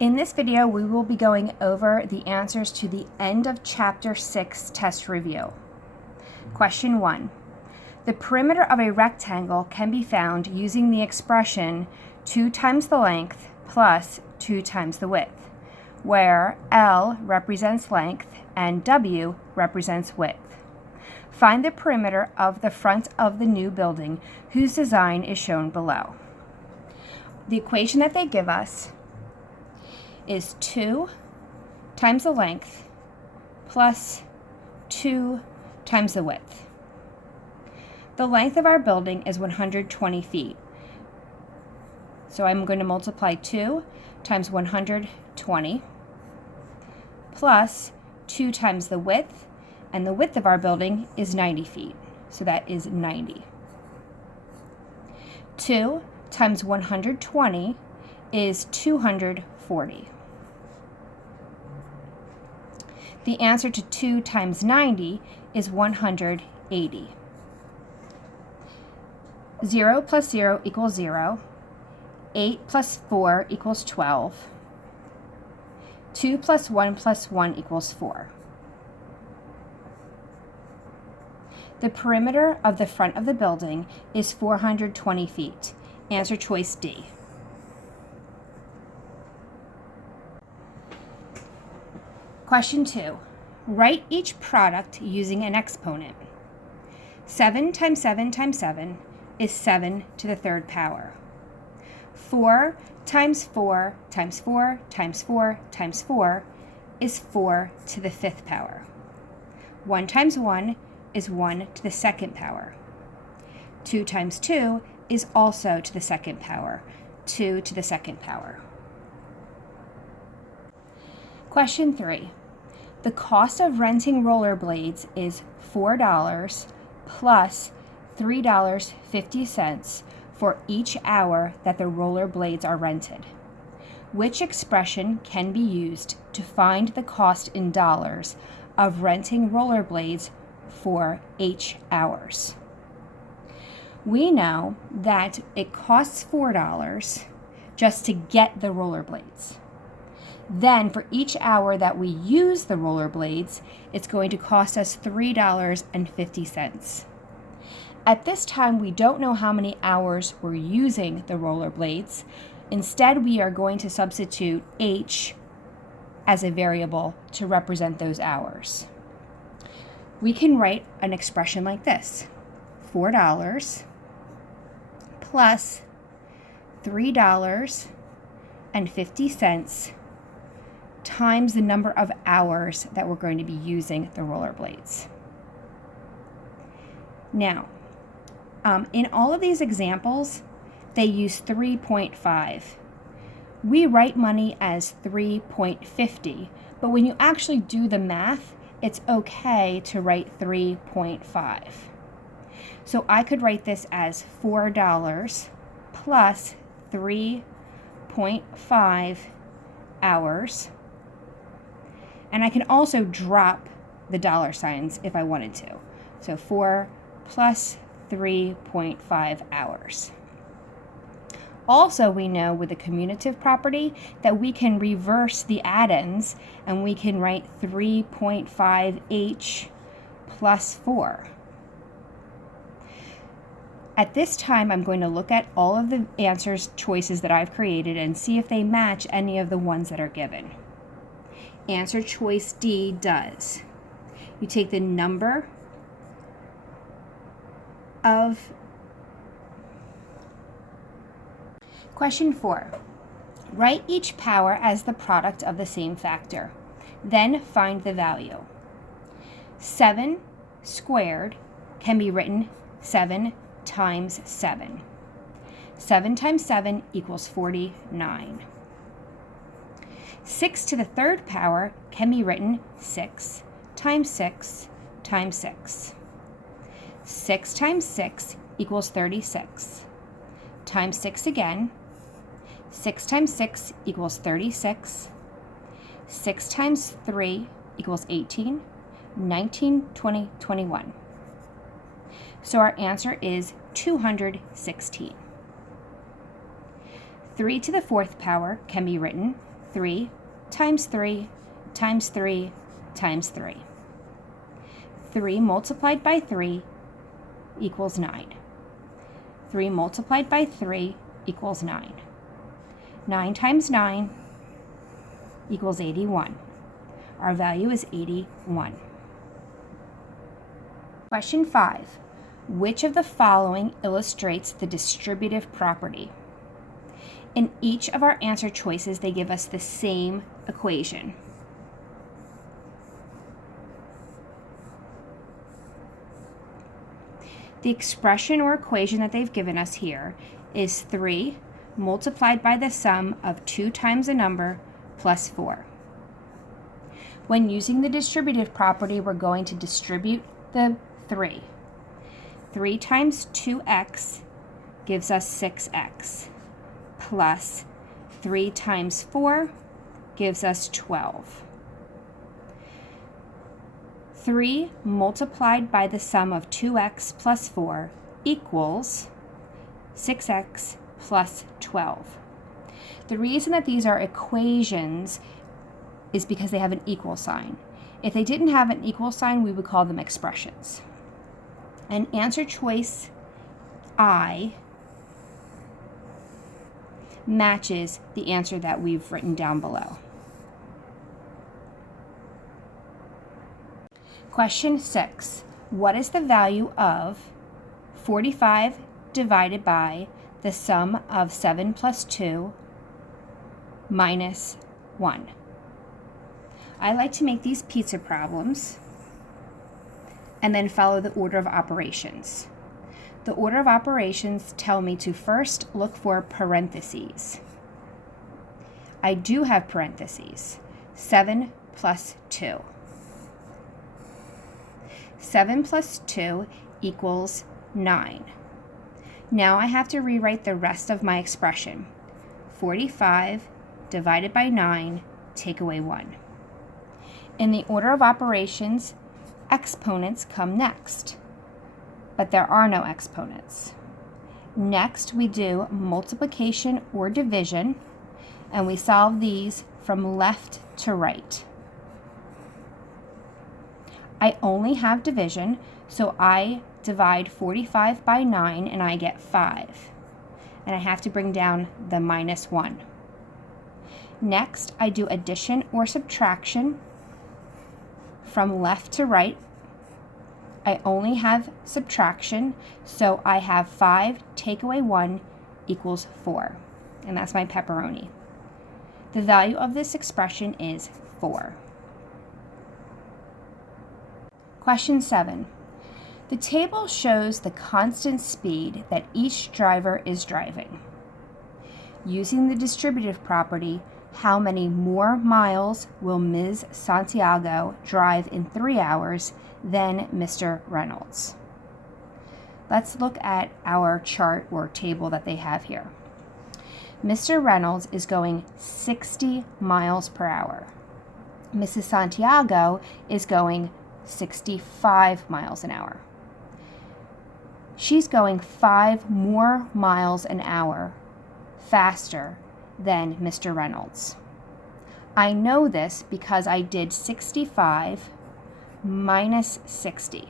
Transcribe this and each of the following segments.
In this video, we will be going over the answers to the end of Chapter 6 test review. Question 1. The perimeter of a rectangle can be found using the expression 2 times the length plus 2 times the width, where L represents length and W represents width. Find the perimeter of the front of the new building whose design is shown below. The equation that they give us is 2 times the length plus 2 times the width. The length of our building is 120 feet. So I'm going to multiply 2 times 120 plus 2 times the width, and the width of our building is 90 feet. So that is 90. 2 times 120 is 240. The answer to 2 times 90 is 180. 0 plus 0 equals 0. 8 plus 4 equals 12. 2 plus 1 equals 4. The perimeter of the front of the building is 420 feet. Answer choice D. Question 2. Write each product using an exponent. 7 times 7 times 7 is 7 to the third power. 4 times 4 times 4 times 4 times 4 is 4 to the fifth power. 1 times 1 is 1 to the second power. 2 times 2 is also to the second power, 2 to the second power. Question 3. The cost of renting rollerblades is $4 plus $3.50 for each hour that the rollerblades are rented. Which expression can be used to find the cost in dollars of renting rollerblades for H hours? We know that it costs $4 just to get the rollerblades. Then for each hour that we use the rollerblades, it's going to cost us $3.50. At this time, we don't know how many hours we're using the rollerblades. Instead, we are going to substitute H as a variable to represent those hours. We can write an expression like this: $4 plus $3.50 times the number of hours that we're going to be using the rollerblades. Now, in all of these examples, they use 3.5. We write money as 3.50, but when you actually do the math, it's okay to write 3.5. So I could write this as $4 plus 3.5 hours. And I can also drop the dollar signs if I wanted to. So 4 plus 3.5 hours. Also, we know with the commutative property that we can reverse the addends and we can write 3.5h plus 4. At this time, I'm going to look at all of the answers choices that I've created and see if they match any of the ones that are given. Answer choice D does. You take the number of... Question 4. Write each power as the product of the same factor. Then find the value. 7 squared can be written 7 times 7. 7 times 7 equals 49. 6 to the third power can be written 6 times 6 times 6. 6 times 6 equals 36. Times 6 again. 6 times 6 equals 36. 6 times 3 equals 18. 19, 20, 21. So our answer is 216. 3 to the fourth power can be written 3 times 3 times 3 times 3. 3 multiplied by 3 equals 9. 3 multiplied by 3 equals 9. 9 times 9 equals 81. Our value is 81. Question 5. Which of the following illustrates the distributive property? In each of our answer choices, they give us the same equation. The expression or equation that they've given us here is 3 multiplied by the sum of 2 times a number plus 4. When using the distributive property, we're going to distribute the 3. 3 times 2x gives us 6x, plus 3 times 4 gives us 12. 3 multiplied by the sum of 2x plus 4 equals 6x plus 12. The reason that these are equations is because they have an equal sign. If they didn't have an equal sign, we would call them expressions. And answer choice I matches the answer that we've written down below. Question 6. What is the value of 45 divided by the sum of 7 plus 2 minus 1? I like to make these pizza problems and then follow the order of operations. The order of operations tell me to first look for parentheses. I do have parentheses. 7 plus 2. 7 plus 2 equals 9. Now I have to rewrite the rest of my expression. 45 divided by 9, take away 1. In the order of operations, exponents come next, but there are no exponents. Next, we do multiplication or division, and we solve these from left to right. I only have division, so I divide 45 by 9 and I get 5. And I have to bring down the minus 1. Next, I do addition or subtraction from left to right. I only have subtraction, so I have 5 take away 1 equals 4. And that's my pepperoni. The value of this expression is 4. Question 7. The table shows the constant speed that each driver is driving. Using the distributive property, how many more miles will Ms. Santiago drive in 3 hours than Mr. Reynolds? Let's look at our chart or table that they have here. Mr. Reynolds is going 60 miles per hour. Mrs. Santiago is going 65 miles an hour. She's going 5 more miles an hour faster than Mr. Reynolds. I know this because I did 65 minus 60,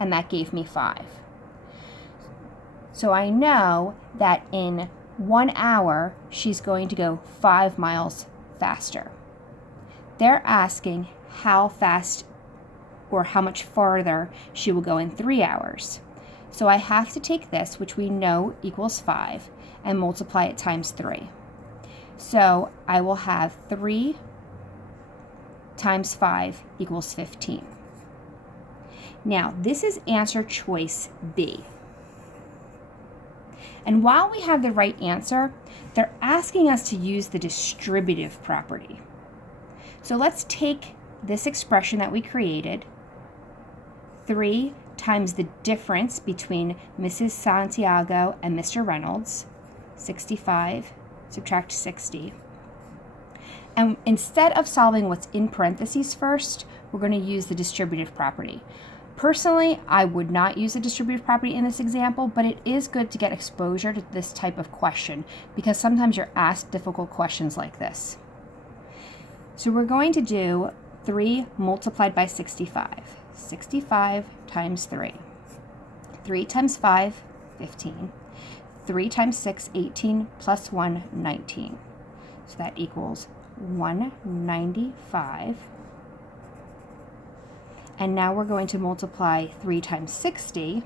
and that gave me 5. So I know that in 1 hour, she's going to go 5 miles faster. They're asking how fast or how much farther she will go in 3 hours. So I have to take this, which we know equals 5, and multiply it times 3. So I will have 3 times 5 equals 15. Now, this is answer choice B. And while we have the right answer, they're asking us to use the distributive property. So let's take this expression that we created, 3 times the difference between Mrs. Santiago and Mr. Reynolds, 65, subtract 60. And instead of solving what's in parentheses first, we're going to use the distributive property. Personally, I would not use the distributive property in this example, but it is good to get exposure to this type of question because sometimes you're asked difficult questions like this. So we're going to do 3 multiplied by 65. 65 times 3. 3 times 5, 15. 3 times 6, 18, plus 1, 19. So that equals 195. And now we're going to multiply 3 times 60.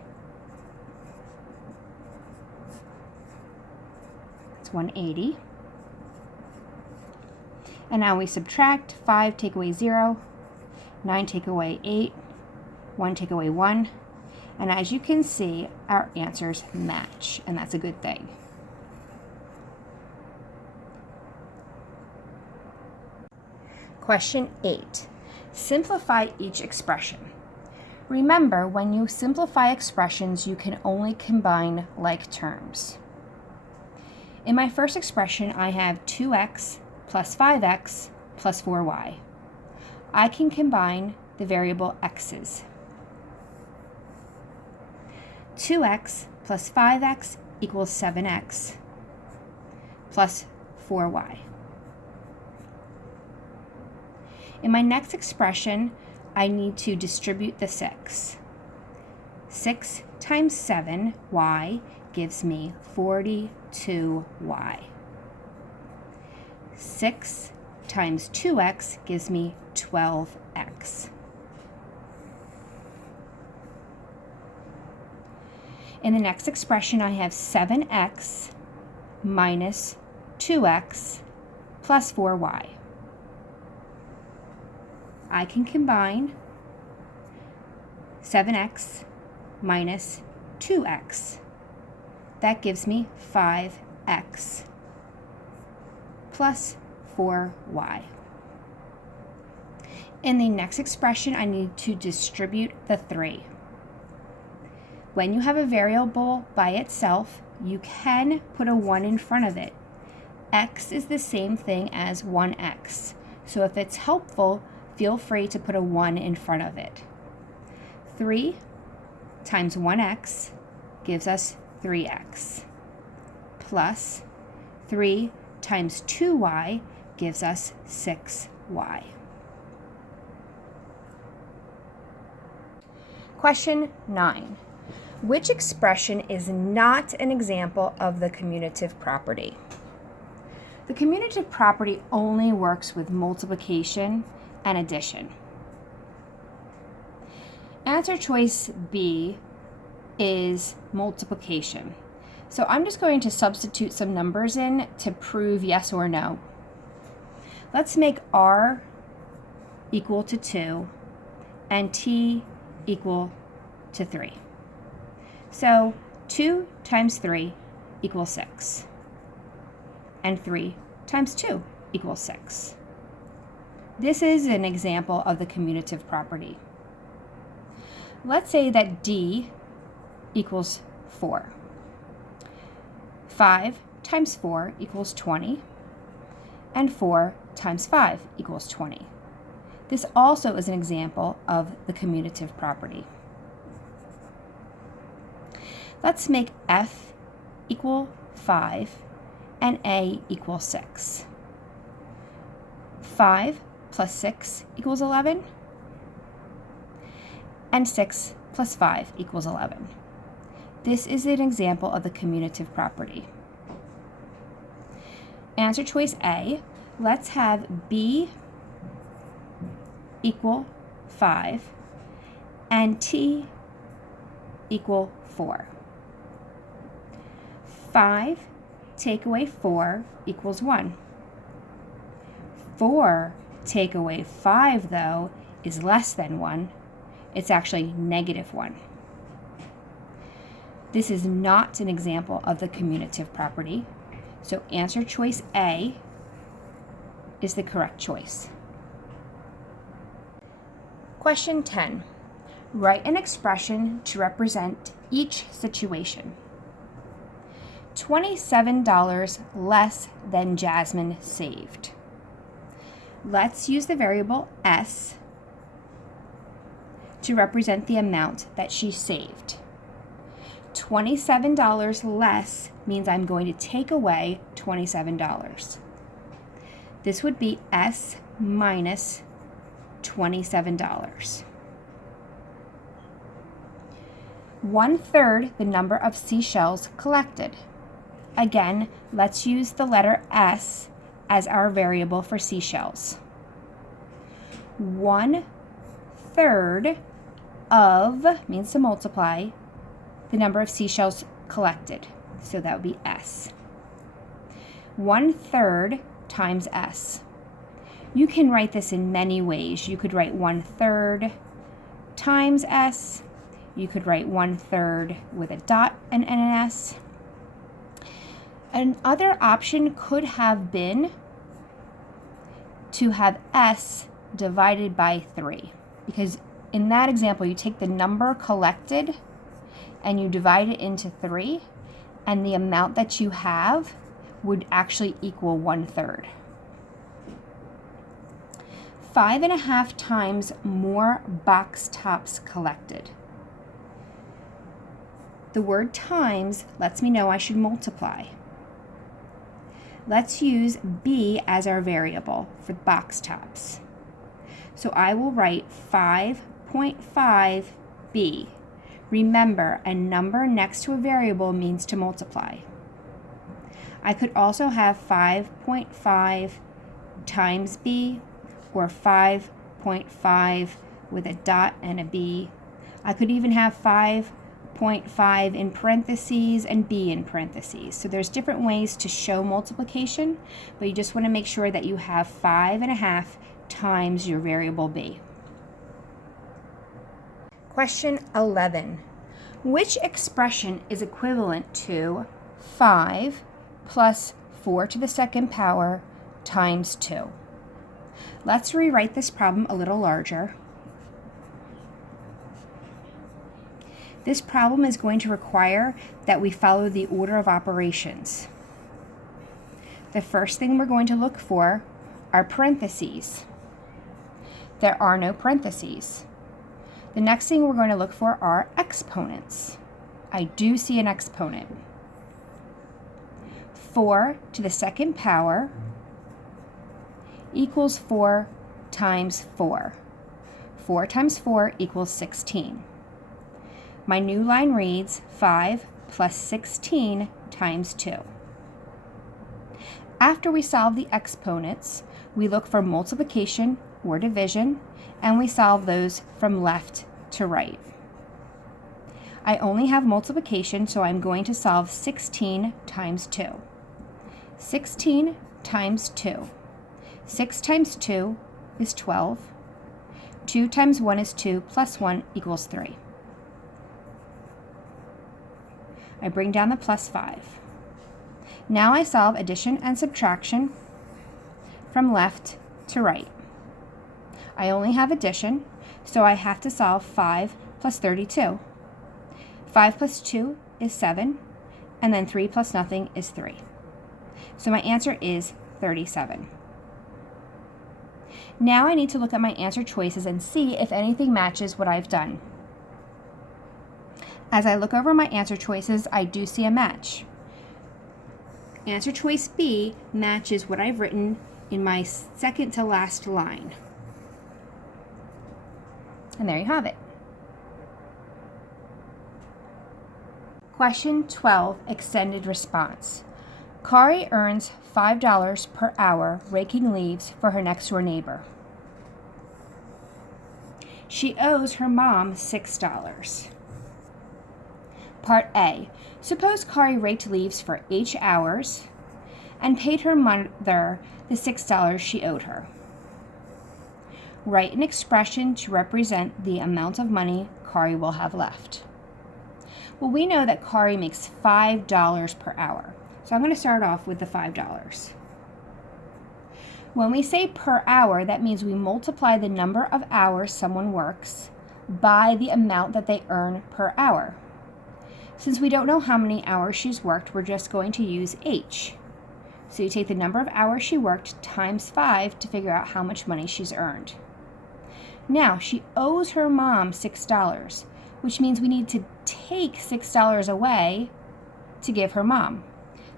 It's 180. And now we subtract 5, take away 0, 9, take away 8, 1, take away 1. And as you can see, our answers match, and that's a good thing. Question 8. Simplify each expression. Remember, when you simplify expressions, you can only combine like terms. In my first expression, I have 2x plus 5x plus 4y. I can combine the variable x's. 2x plus 5x equals 7x plus 4y. In my next expression, I need to distribute the 6. 6 times 7y gives me 42y. 6 times 2x gives me 12x. In the next expression, I have 7x minus 2x plus 4y. I can combine 7x minus 2x. That gives me 5x plus 4y. In the next expression, I need to distribute the 3. When you have a variable by itself, you can put a 1 in front of it. X is the same thing as 1x. So if it's helpful, feel free to put a 1 in front of it. 3 times 1x gives us 3x, plus 3 times 2y gives us 6y. Question 9. Which expression is not an example of the commutative property? The commutative property only works with multiplication and addition. Answer choice B is multiplication. So I'm just going to substitute some numbers in to prove yes or no. Let's make R equal to 2 and T equal to 3. So 2 times 3 equals 6. And 3 times 2 equals 6. This is an example of the commutative property. Let's say that D equals 4. 5 times 4 equals 20. And 4 times 5 equals 20. This also is an example of the commutative property. Let's make F equal 5 and A equal 6. 5 plus 6 equals 11. And 6 plus 5 equals 11. This is an example of the commutative property. Answer choice A. Let's have B equal 5 and T equal 4. 5 take away 4 equals 1. 4 take away 5, though, is less than 1. It's actually negative 1. This is not an example of the commutative property, so answer choice A is the correct choice. Question 10. Write an expression to represent each situation. $27 less than Jasmine saved. Let's use the variable S to represent the amount that she saved. $27 less means I'm going to take away $27. This would be S minus $27. 1/3 the number of seashells collected. Again, let's use the letter S as our variable for seashells. 1/3 of means to multiply the number of seashells collected. So that would be S. 1/3 times S. You can write this in many ways. You could write 1/3 times S. You could write 1/3 with a dot and an S. Another option could have been to have S divided by 3, because in that example you take the number collected and you divide it into 3, and the amount that you have would actually equal 1/3. 5.5 times more box tops collected. The word times lets me know I should multiply. Let's use B as our variable for box tops. So I will write 5.5B. Remember, a number next to a variable means to multiply. I could also have 5.5 times B, or 5.5 with a dot and a B. I could even have 5.5 in parentheses and B in parentheses. So there's different ways to show multiplication, but you just want to make sure that you have 5.5 times your variable B. Question 11. Which expression is equivalent to 5 plus 4 to the second power times 2? Let's rewrite this problem a little larger. This problem is going to require that we follow the order of operations. The first thing we're going to look for are parentheses. There are no parentheses. The next thing we're going to look for are exponents. I do see an exponent. 4 to the second power equals 4 times 4. 4 times 4 equals 16. My new line reads 5 plus 16 times 2. After we solve the exponents, we look for multiplication or division, and we solve those from left to right. I only have multiplication, so I'm going to solve 16 times 2. 16 times 2. 6 times 2 is 12. 2 times 1 is 2, plus 1 equals 3. I bring down the plus 5. Now I solve addition and subtraction from left to right. I only have addition, so I have to solve 5 plus 32. 5 plus 2 is 7, and then 3 plus nothing is 3. So my answer is 37. Now I need to look at my answer choices and see if anything matches what I've done. As I look over my answer choices, I do see a match. Answer choice B matches what I've written in my second to last line. And there you have it. Question 12, extended response. Kari earns $5 per hour raking leaves for her next door neighbor. She owes her mom $6. Part A. Suppose Kari raked leaves for 8 hours and paid her mother the $6 she owed her. Write an expression to represent the amount of money Kari will have left. Well, we know that Kari makes $5 per hour, so I'm going to start off with the $5. When we say per hour, that means we multiply the number of hours someone works by the amount that they earn per hour. Since we don't know how many hours she's worked, we're just going to use H. So you take the number of hours she worked times 5 to figure out how much money she's earned. Now, she owes her mom $6, which means we need to take $6 away to give her mom.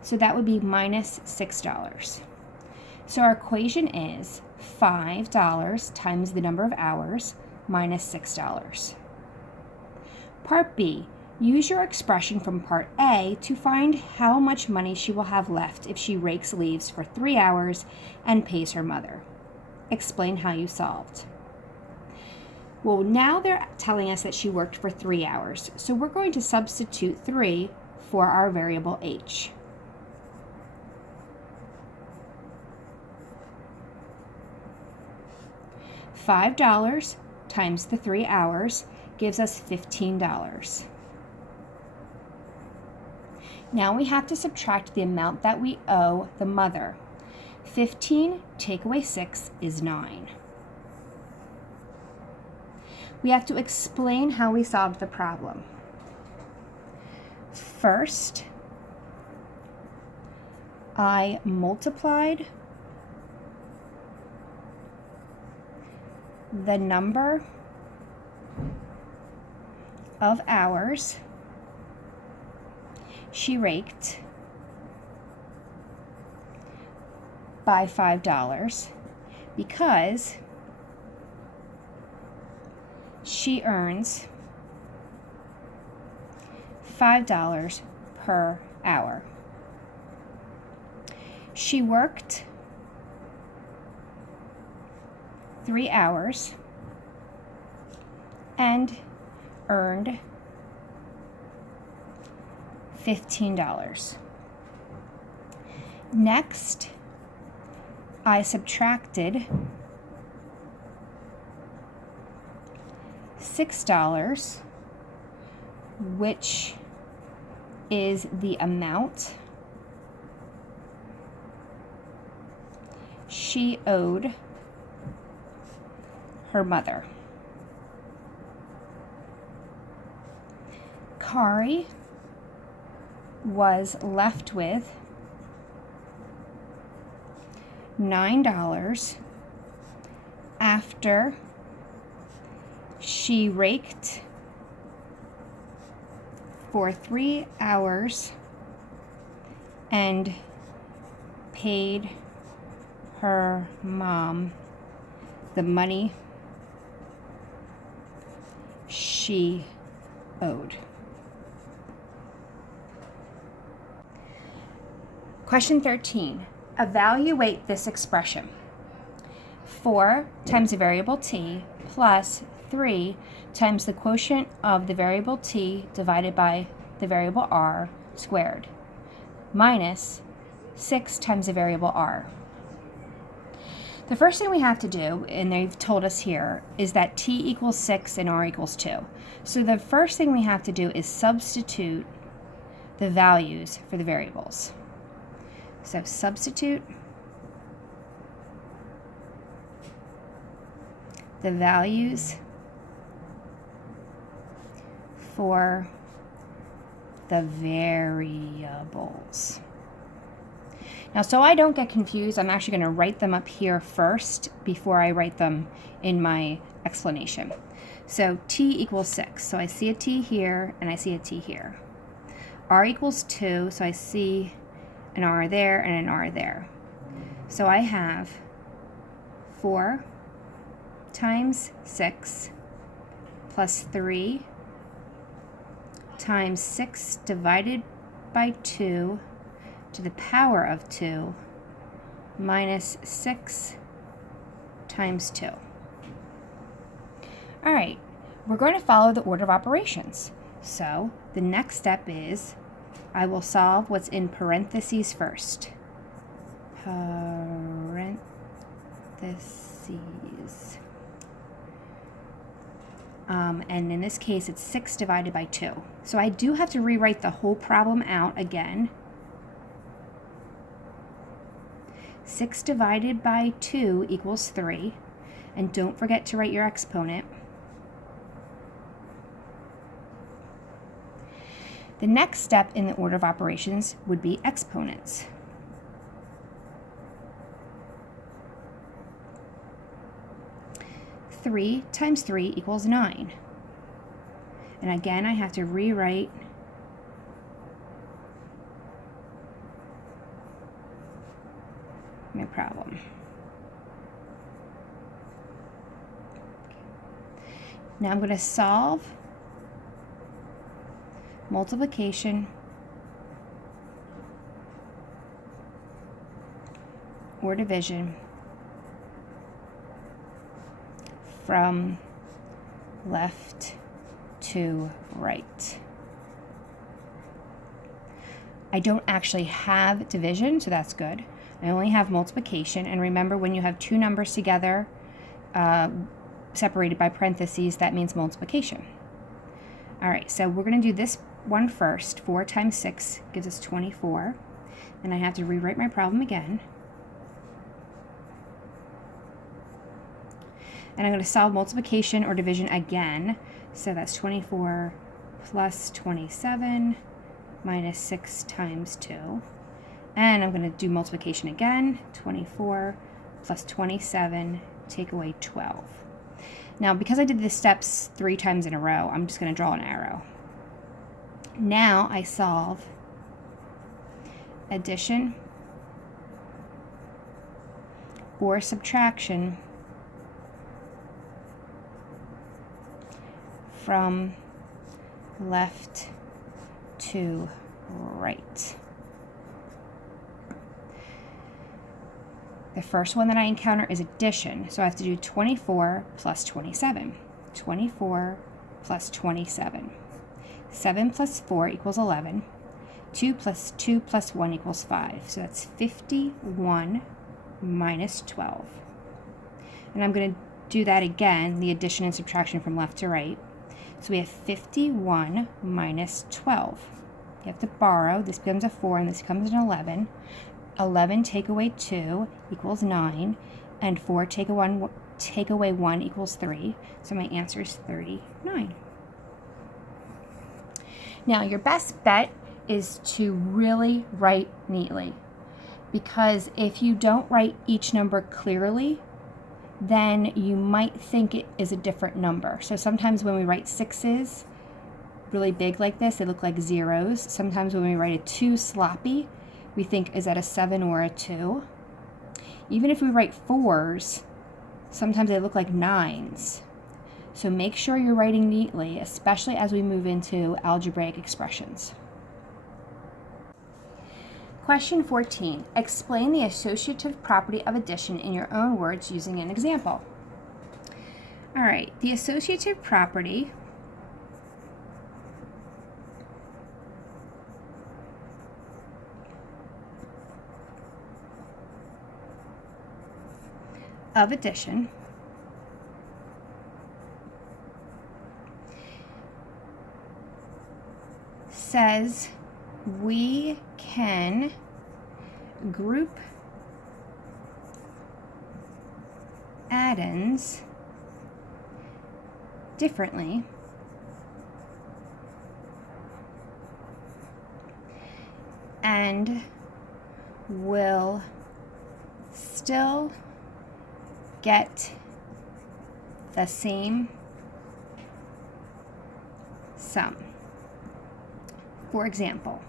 So that would be minus $6. So our equation is $5 times the number of hours minus $6. Part B, use your expression from Part A to find how much money she will have left if she rakes leaves for 3 hours and pays her mother. Explain how you solved. Well, now they're telling us that she worked for 3 hours, so we're going to substitute 3 for our variable h. $5 times the 3 hours gives us $15. Now we have to subtract the amount that we owe the mother. 15 take away 6 is 9. We have to explain how we solved the problem. First, I multiplied the number of hours she raked by $5 because she earns $5 per hour. She worked 3 hours and earned $15. Next, I subtracted $6, which is the amount she owed her mother. Kari was left with $9 after she raked for 3 hours and paid her mom the money she owed. Question 13. Evaluate this expression. 4 times the variable t plus 3 times the quotient of the variable t divided by the variable r squared minus 6 times the variable r. The first thing we have to do, and they've told us here, is that t equals 6 and r equals 2. So the first thing we have to do is substitute the values for the variables. So substitute the values for the variables. Now, so I don't get confused, I'm actually going to write them up here first before I write them in my explanation. So t equals 6. So I see a t here and I see a t here. R equals 2, so I see an r there and an r there. So I have 4 times 6 plus 3 times 6 divided by 2 to the power of 2 minus 6 times 2. All right, we're going to follow the order of operations. So the next step is I will solve what's in parentheses first. Parentheses. And in this case, it's 6 divided by 2. So I do have to rewrite the whole problem out again. 6 divided by 2 equals 3. And don't forget to write your exponent. The next step in the order of operations would be exponents. Three times 3 equals 9. And again, I have to rewrite my problem. Now I'm going to solve multiplication or division from left to right. I don't actually have division, so that's good. I only have multiplication, and remember, when you have two numbers together separated by parentheses, that means multiplication. All right, so we're going to do this one first. 4 times 6 gives us 24, and I have to rewrite my problem again. And I'm going to solve multiplication or division again. So that's 24 plus 27 minus 6 times 2. And I'm going to do multiplication again. 24 plus 27, take away 12. Now, because I did the steps 3 times in a row, I'm just going to draw an arrow. Now I solve addition or subtraction from left to right. The first one that I encounter is addition, so I have to do 24 plus 27. 24 plus 27. 7 plus 4 equals 11. 2 plus 2 plus 1 equals 5. So that's 51 minus 12. And I'm going to do that again, the addition and subtraction from left to right. So we have 51 minus 12. You have to borrow. This becomes a 4 and this becomes an 11. 11 take away 2 equals 9. And 4 take away 1 equals 3. So my answer is 39. Now your best bet is to really write neatly. Because if you don't write each number clearly, then you might think it is a different number. So sometimes when we write 6s really big like this, they look like zeros. Sometimes when we write a 2 sloppy, we think, is that a 7 or a 2? Even if we write 4s, sometimes they look like 9s. So make sure you're writing neatly, especially as we move into algebraic expressions. Question 14. Explain the associative property of addition in your own words using an example. All right, the associative property of addition says we can group addends differently and will still get the same sum. For example,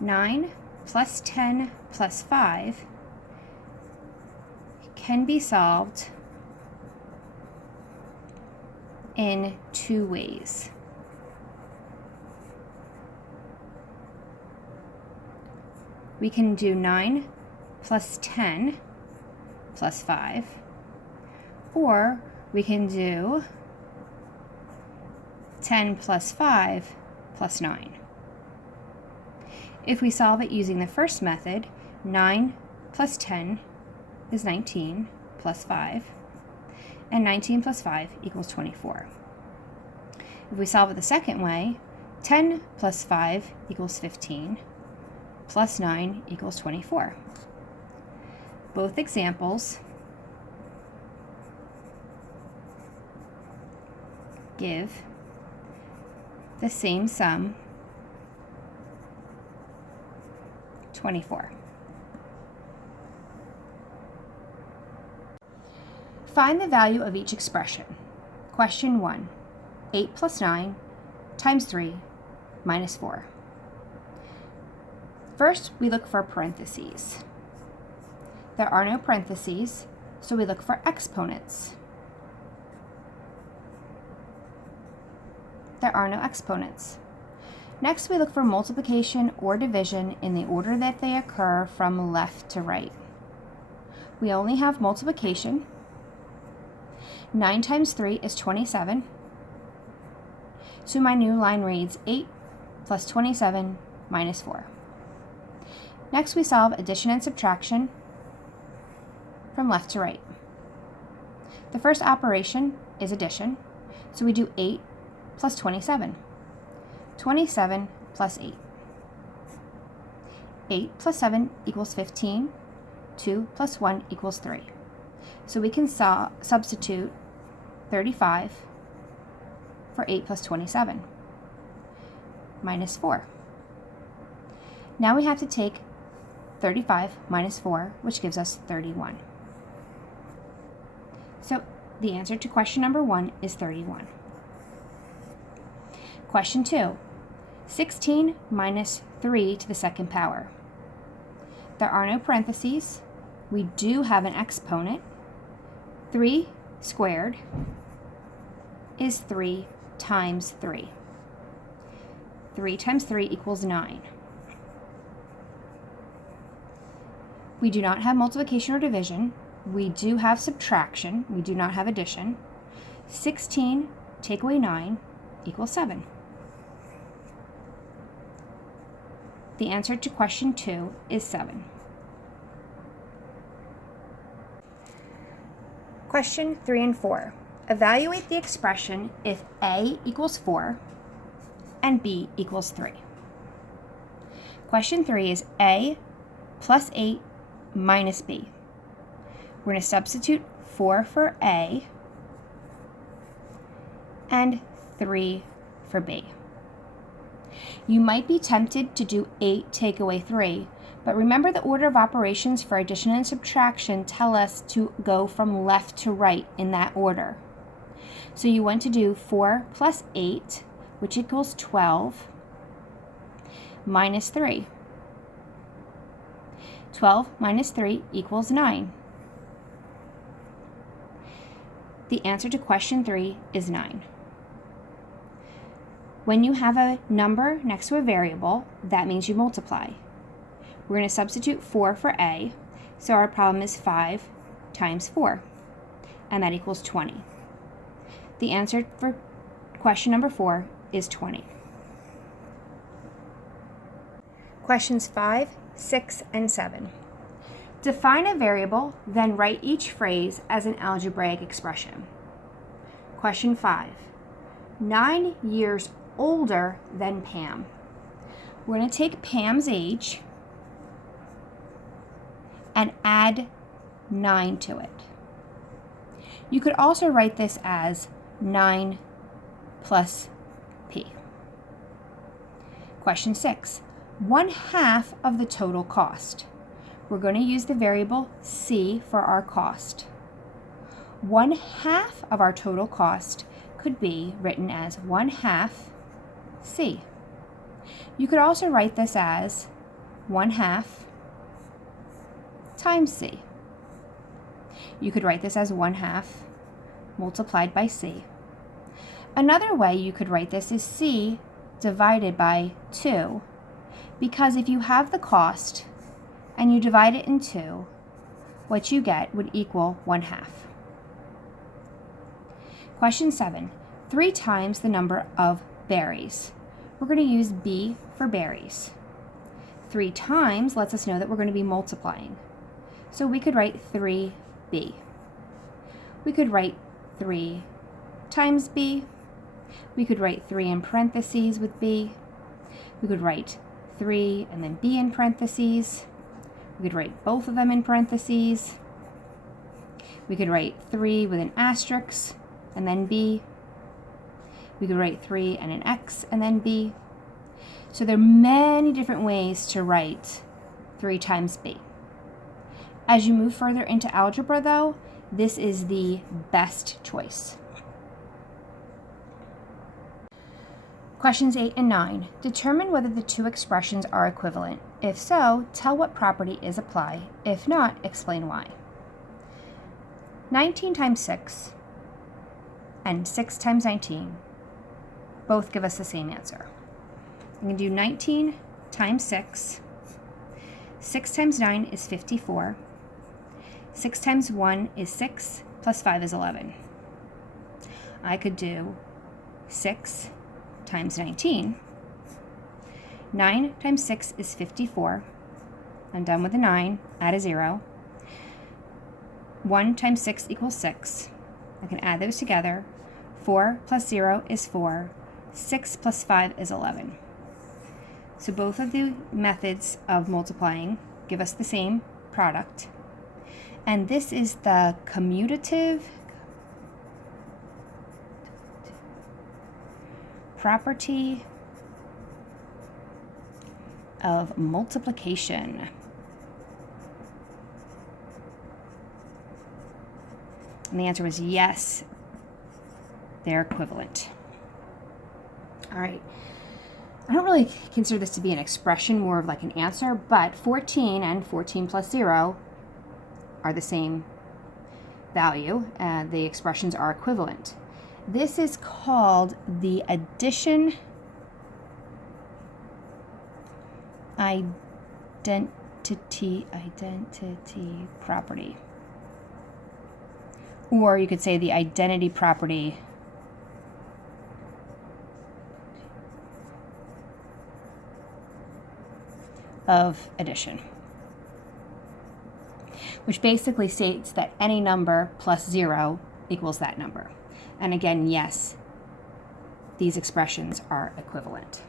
(9 plus 10 plus 5) can be solved in 2 ways. We can do 9 plus 10 plus 5, or we can do 10 plus 5 plus 9. If we solve it using the first method, 9 plus 10 is 19 plus 5, and 19 plus 5 equals 24. If we solve it the second way, 10 plus 5 equals 15, plus 9 equals 24. Both examples give the same sum, 24. Find the value of each expression. Question 1. 8 plus 9 times 3 minus 4. First, we look for parentheses. There are no parentheses, so we look for exponents. There are no exponents. Next, we look for multiplication or division in the order that they occur from left to right. We only have multiplication. 9 times 3 is 27. So my new line reads 8 plus 27 minus 4. Next, we solve addition and subtraction from left to right. The first operation is addition, so we do 8 plus 27. 27 plus 8. 8 plus 7 equals 15. 2 plus 1 equals 3. So we can substitute 35 for 8 plus 27 minus 4. Now we have to take 35 minus 4, which gives us 31. So the answer to question number 1 is 31. Question 2. 16 minus 3 to the second power. There are no parentheses. We do have an exponent. 3 squared is 3 times 3. 3 times 3 equals 9. We do not have multiplication or division. We do have subtraction. We do not have addition. 16 take away 9 equals 7. The answer to question 2 is 7. Question 3 and 4. Evaluate the expression if A equals 4 and B equals 3. Question 3 is A plus 8 minus B. We're going to substitute 4 for A and 3 for B. You might be tempted to do 8 take away 3, but remember the order of operations for addition and subtraction tell us to go from left to right in that order. So you want to do 4 plus 8, which equals 12, minus 3. 12 minus 3 equals 9. The answer to question 3 is 9. When you have a number next to a variable, that means you multiply. We're going to substitute 4 for A, so our problem is 5 times 4, and that equals 20. The answer for question number 4 is 20. Questions 5, 6, and 7. Define a variable, then write each phrase as an algebraic expression. Question 5. 9 years older than Pam. We're going to take Pam's age and add 9 to it. You could also write this as 9 plus P. Question 6. 1/2 of the total cost. We're going to use the variable C for our cost. 1/2 of our total cost could be written as 1/2 C. You could also write this as 1/2 times C. You could write this as 1/2 multiplied by C. Another way you could write this is C divided by 2, because if you have the cost and you divide it in 2, what you get would equal 1/2. Question 7. 3 times the number of berries. We're going to use B for berries. 3 times lets us know that we're going to be multiplying. So we could write 3B. We could write 3 times B. We could write 3 in parentheses with B. We could write 3 and then B in parentheses. We could write both of them in parentheses. We could write 3 with an asterisk and then B. We could write 3 and an X and then B. So there are many different ways to write 3 times B. As you move further into algebra, though, this is the best choice. Questions 8 and 9. Determine whether the two expressions are equivalent. If so, tell what property is applied. If not, explain why. 19 times 6 and 6 times 19 both give us the same answer. I'm going to do 19 times 6. 6 times 9 is 54. 6 times 1 is 6, plus 5 is 11. I could do 6 times 19. 9 times 6 is 54. I'm done with the 9, add a 0. 1 times 6 equals 6. I can add those together. 4 plus 0 is 4. 6 plus 5 is 11. So both of the methods of multiplying give us the same product. And this is the commutative property of multiplication. And the answer was yes, they're equivalent. All right. I don't really consider this to be an expression, more of like an answer, but 14 and 14 plus 0 are the same value, and the expressions are equivalent. This is called the addition identity property. Or you could say the identity property of addition, which basically states that any number plus 0 equals that number. And again, yes, these expressions are equivalent.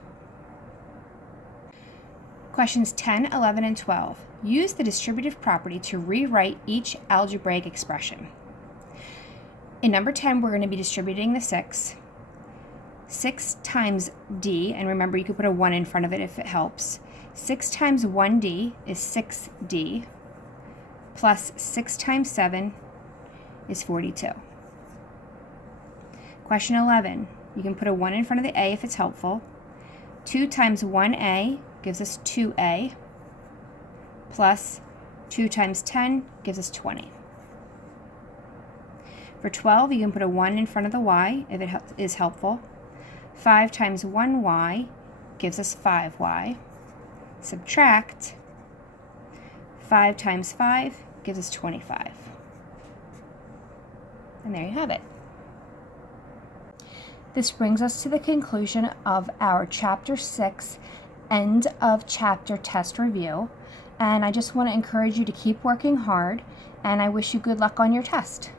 Questions 10, 11, and 12. Use the distributive property to rewrite each algebraic expression. In number 10, we're going to be distributing the 6. 6 times d, and remember you could put a 1 in front of it if it helps. 6 times 1d is 6d, plus 6 times 7 is 42. Question 11, you can put a 1 in front of the a if it's helpful. 2 times 1a gives us 2a, plus 2 times 10 gives us 20. For 12, you can put a 1 in front of the y if it is helpful. 5 times 1y gives us 5y. Subtract 5 times 5 gives us 25. And there you have it. This brings us to the conclusion of our Chapter 6 end of chapter test review. And I just want to encourage you to keep working hard, and I wish you good luck on your test.